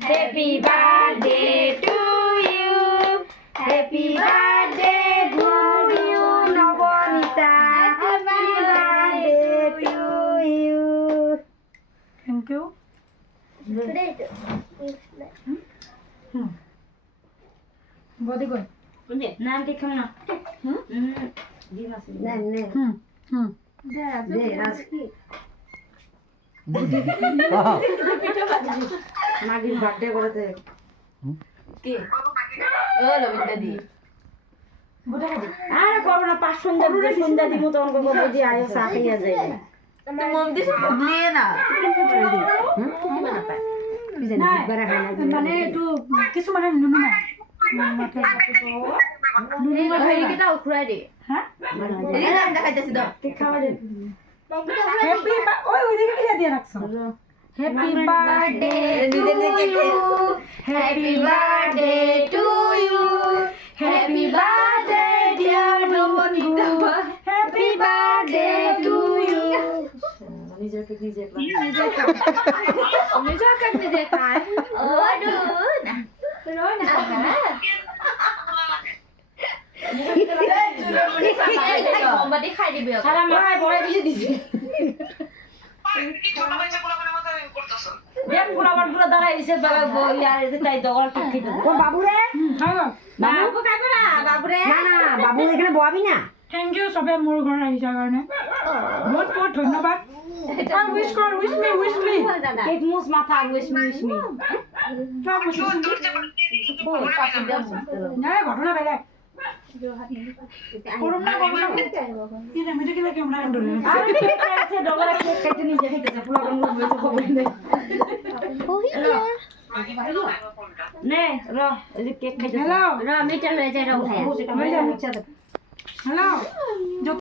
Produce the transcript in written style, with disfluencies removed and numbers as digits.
Happy birthday to you. Happy birthday to you, Nobonita. Happy birthday to you. Thank you. Body boy. নাম কি খাম না ডিম আছে মাগির বার্থডে করতে কি ও লবিতা দি আরে করব না 5 সন্ধ্যা দিব তখন করব যদি আয়ো চা খাইয়া যায় তো মম দিস বদলিয়ে না মানে একটু কিছু মানে নুনু না নুনু ভাই কিটা উখড়াই দে হ্যাঁ এই নাম দেখাইতেছি দাও কি খাওয়া দে হ্যাপি ওই ওইদিকে কি দিয়ে রাখছো happy birthday happy birthday to you happy birthday dear Nabanita happy birthday to you নিজে খায় ও না মোমবাতি খাই দিবি সারা মাথায় বড় দিয়ে দিছি দেখ ফুলাবার পুরো দাঁড়াইছে বাবা বই আর এতে তাই দগল ঠিক খেতে ও বাবু রে হ্যাঁ বাবু খাইবো না বাবু রে না না বাবু এখানে বহাবি না থ্যাংক ইউ সবে মোৰ ঘৰ আহিছা কাৰণে বহুত বহুত ধন্যবাদ আর উইশ কর উইশ মি কেক মুস মাথা উইশ মি না ঘটনা বেলেগ করোনা কি রে মিটে কিলা ক্যামেরা অন করে আর কেক আছে দগলা কেক কেটে নিজে খাইতেছে ফুলাবার বসে খবর নেই নে র এই কেক খাইতেছে হ্যালো র মিটার হয়ে যায় র খায়া হ্যালো